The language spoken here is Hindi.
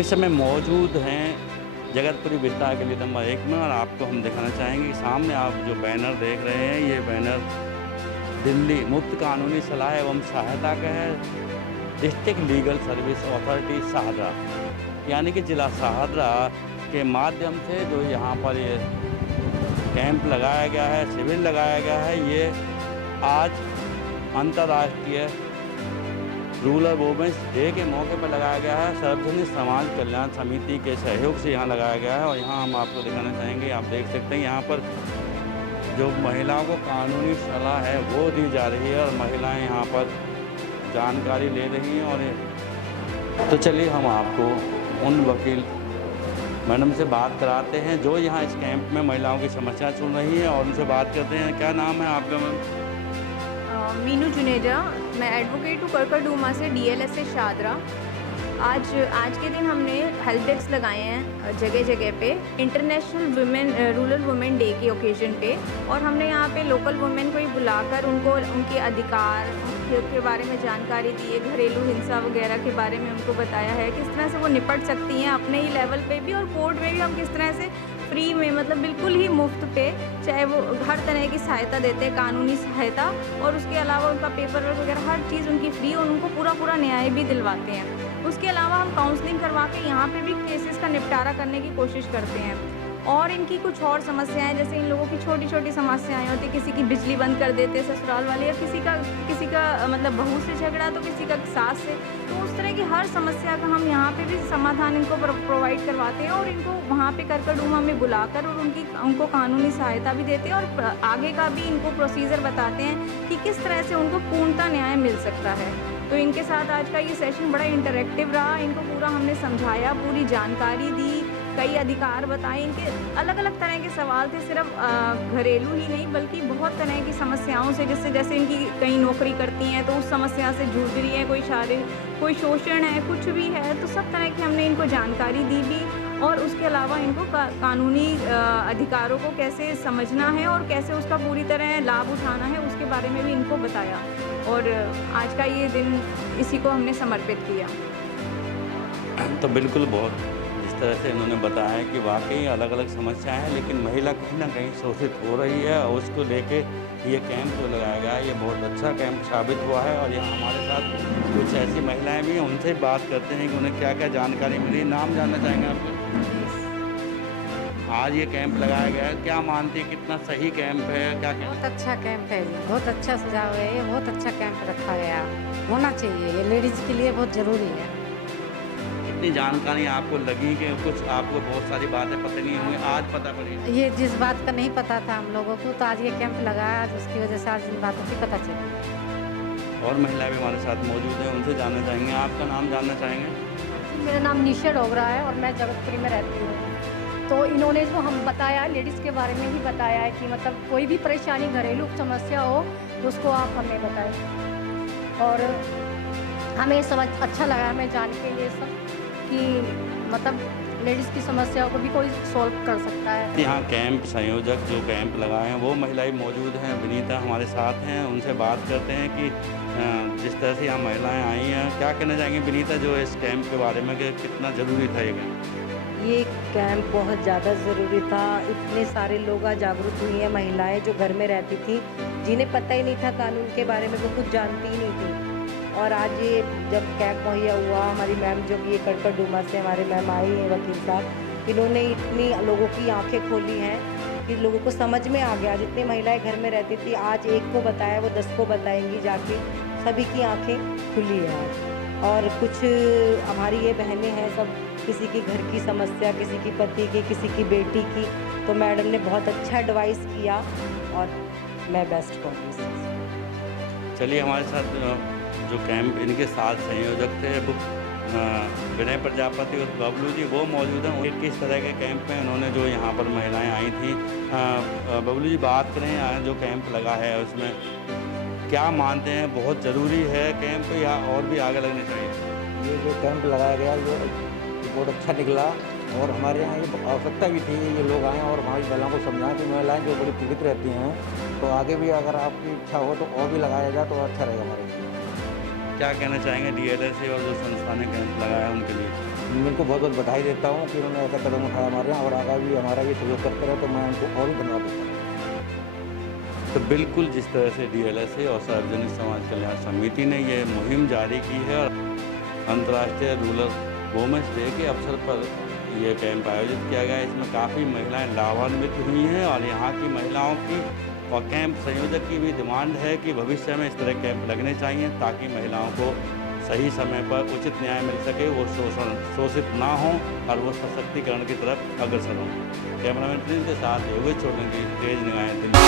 हम इस समय मौजूद हैं जगतपुरी विस्तार गली नंबर 1 में और आपको हम दिखाना चाहेंगे कि सामने आप जो बैनर देख रहे हैं ये बैनर दिल्ली मुफ्त कानूनी सलाह एवं सहायता का है। District legal service authority Shahdara यानी कि जिला शाहदरा के माध्यम से जो यहाँ पर ये कैंप लगाया गया है, शिविर लगाया गया है, ये आज अंतर्राष्ट्रीय रूरल वुमेन्स डे के मौके पर लगाया गया है। सार्वजनिक समाज कल्याण समिति के सहयोग से यहाँ लगाया गया है और यहाँ हम आपको दिखाना चाहेंगे। आप देख सकते हैं यहाँ पर जो महिलाओं को कानूनी सलाह है वो दी जा रही है और महिलाएं यहाँ पर जानकारी ले रही हैं। और तो चलिए हम आपको उन वकील मैडम से बात कराते हैं जो यहाँ इस कैंप में महिलाओं की समस्या सुन रही है और उनसे बात करते हैं। क्या नाम है आपका मैम? मीनू जुनेजा, मैं एडवोकेट हूँ करकरडूमा से, DLSA शाहदरा। आज के दिन हमने हेल्प डेस्क लगाए हैं जगह जगह पे इंटरनेशनल रूरल वुमेन डे के ओकेजन पे, और हमने यहाँ पे लोकल वुमेन को ही बुलाकर उनको उनके अधिकार के बारे में जानकारी दी है, घरेलू हिंसा वगैरह के बारे में उनको बताया है, किस तरह से वो निपट सकती हैं अपने ही लेवल पे भी और कोर्ट में भी हम किस तरह से फ्री में, मतलब बिल्कुल ही मुफ्त पे, चाहे वो हर तरह की सहायता देते हैं, कानूनी सहायता, और उसके अलावा उनका पेपर वर्क वगैरह हर चीज़ उनकी फ्री और उनको पूरा न्याय भी दिलवाते हैं। उसके अलावा हम काउंसलिंग करवा के यहाँ पे भी केसेस का निपटारा करने की कोशिश करते हैं। और इनकी कुछ और समस्याएं, जैसे इन लोगों की छोटी छोटी समस्याएं होती, किसी की बिजली बंद कर देते ससुराल वाले, या किसी का मतलब बहू से झगड़ा तो किसी का सास से, तो उस तरह की हर समस्या का हम यहाँ पे भी समाधान इनको प्रोवाइड करवाते हैं और इनको वहाँ पे करकरडूमा में बुलाकर और उनको कानूनी सहायता भी देते हैं और आगे का भी इनको प्रोसीजर बताते हैं कि किस तरह से उनको पूर्णतः न्याय मिल सकता है। तो इनके साथ आज का ये सेशन बड़ा इंटरेक्टिव रहा। इनको पूरा हमने समझाया, पूरी जानकारी दी, कई अधिकार बताए, इनके अलग अलग तरह के सवाल थे, सिर्फ घरेलू ही नहीं बल्कि बहुत तरह की समस्याओं से, जैसे इनकी कई नौकरी करती हैं तो उस समस्या से जूझ रही है, कोई शोषण है, कुछ भी है, तो सब तरह की हमने इनको जानकारी दी भी। और उसके अलावा इनको कानूनी अधिकारों को कैसे समझना है और कैसे उसका पूरी तरह लाभ उठाना है उसके बारे में भी इनको बताया। और आज का ये दिन इसी को हमने समर्पित किया। तो बिल्कुल बहुत जिस तरह से इन्होंने बताया कि वाकई अलग अलग समस्याएं हैं, लेकिन महिला कहीं ना कहीं शोषित हो रही है और उसको लेके ये कैंप जो लगाया गया है ये बहुत अच्छा कैंप साबित हुआ है। और यहाँ हमारे साथ कुछ ऐसी महिलाएं भी हैं, उनसे बात करते हैं कि उन्हें क्या क्या जानकारी मिली। नाम जानना चाहेंगे आपको? आज ये कैंप लगाया गया है, क्या मानती है कितना सही कैंप है? क्या बहुत अच्छा कैंप है, बहुत अच्छा सजा हुआ है, बहुत अच्छा कैंप रखा गया, होना चाहिए, ये लेडीज़ के लिए बहुत ज़रूरी है। इतनी जानकारी आपको लगी कि कुछ आपको बहुत सारी बातें पता नहीं होंगी, आज पता पड़ी? ये जिस बात का नहीं पता था हम लोगों को, तो आज ये कैंप लगाया, उसकी वजह से आज इन बातों की पता चली। और महिलाएं भी हमारे साथ मौजूद हैं, उनसे जानना चाहेंगे। आपका नाम जानना चाहेंगे? मेरा नाम निशा डोगरा है और मैं जगतपुरी में रहती हूँ। तो इन्होंने जो हम बताया लेडीज़ के बारे में ही बताया है कि मतलब कोई भी परेशानी, घरेलू समस्या हो तो उसको आप हमें बताएं। और हमें समझ अच्छा लगा, हमें जान के ये सब कि मतलब लेडीज़ की समस्याओं को भी कोई सॉल्व कर सकता है। यहाँ कैंप संयोजक जो कैंप लगाए हैं वो महिलाएं मौजूद हैं, विनीता हमारे साथ हैं, उनसे बात करते हैं कि जिस तरह से यहाँ महिलाएं आई हैं, क्या कहना चाहेंगे विनीता जो इस कैंप के बारे में कि कितना ज़रूरी था ये कैंप? ये कैंप बहुत ज़्यादा ज़रूरी था। इतने सारे लोग आज जागरूक हुई हैं, महिलाएं जो घर में रहती थी, जिन्हें पता ही नहीं था कानून के बारे में, वो कुछ जानती ही नहीं थी। और आज ये जब कैंप मुहैया हुआ, हमारी मैम जो कि ये करकरडूमा से हमारे मैम आई हैं वकील साहब, इन्होंने इतनी लोगों की आंखें खोली हैं कि लोगों को समझ में आ गया। जितनी महिलाएं घर में रहती थी, आज एक को बताया वो 10 को बताएंगी जाके, सभी की आंखें खुली हैं। और कुछ हमारी ये बहनें हैं, सब किसी की घर की समस्या, किसी की पति की, किसी की बेटी की, तो मैडम ने बहुत अच्छा एडवाइस किया और मैं बेस्ट कहूँगी। चलिए हमारे साथ जो कैंप इनके साथ संयोजक थे वो विनय प्रजापति और बबलू जी, वो मौजूद हैं। उनके किस तरह के कैंप में उन्होंने जो यहाँ पर महिलाएं आई थी, बबलू जी बात करें जो कैंप लगा है उसमें क्या मानते हैं, बहुत ज़रूरी है कैंप या और भी आगे लगने चाहिए? ये जो कैंप लगाया गया ये बहुत अच्छा निकला और हमारे यहाँ ये आवश्यकता भी थी, ये लोग आएँ और हमारी महिलाओं को समझाएं कि महिलाएं जो बड़ी पीड़ित रहती हैं, तो आगे भी अगर आपकी इच्छा हो तो और भी लगाया जाए तो अच्छा रहेगा हमारे लिए। क्या कहना चाहेंगे DLSA और जो संस्था ने कैंप लगाया उनके लिए? मैं इनको बहुत बहुत बधाई देता हूँ कि उन्होंने ऐसा कदम उठाया हमारे यहाँ और आगे भी हमारा भी सहयोग करते रहे, तो मैं उनको और भी धन्यवाद देता हूँ। तो बिल्कुल जिस तरह से DLSA और सार्वजनिक समाज कल्याण समिति ने ये मुहिम जारी की है और अंतर्राष्ट्रीय रूरल वुमेन्स डे के अवसर पर ये कैंप आयोजित किया गया है, इसमें काफ़ी महिलाएं लाभान्वित हुई हैं और यहाँ की महिलाओं की और कैंप संयोजक की भी डिमांड है कि भविष्य में इस तरह कैंप लगने चाहिए ताकि महिलाओं को सही समय पर उचित न्याय मिल सके, वो शोषित ना हों और वो सशक्तिकरण की तरफ अग्रसर हों। कैमरामैन प्रिंस के साथ योगेश चौधरी की तेज निगाहें दिल्ली।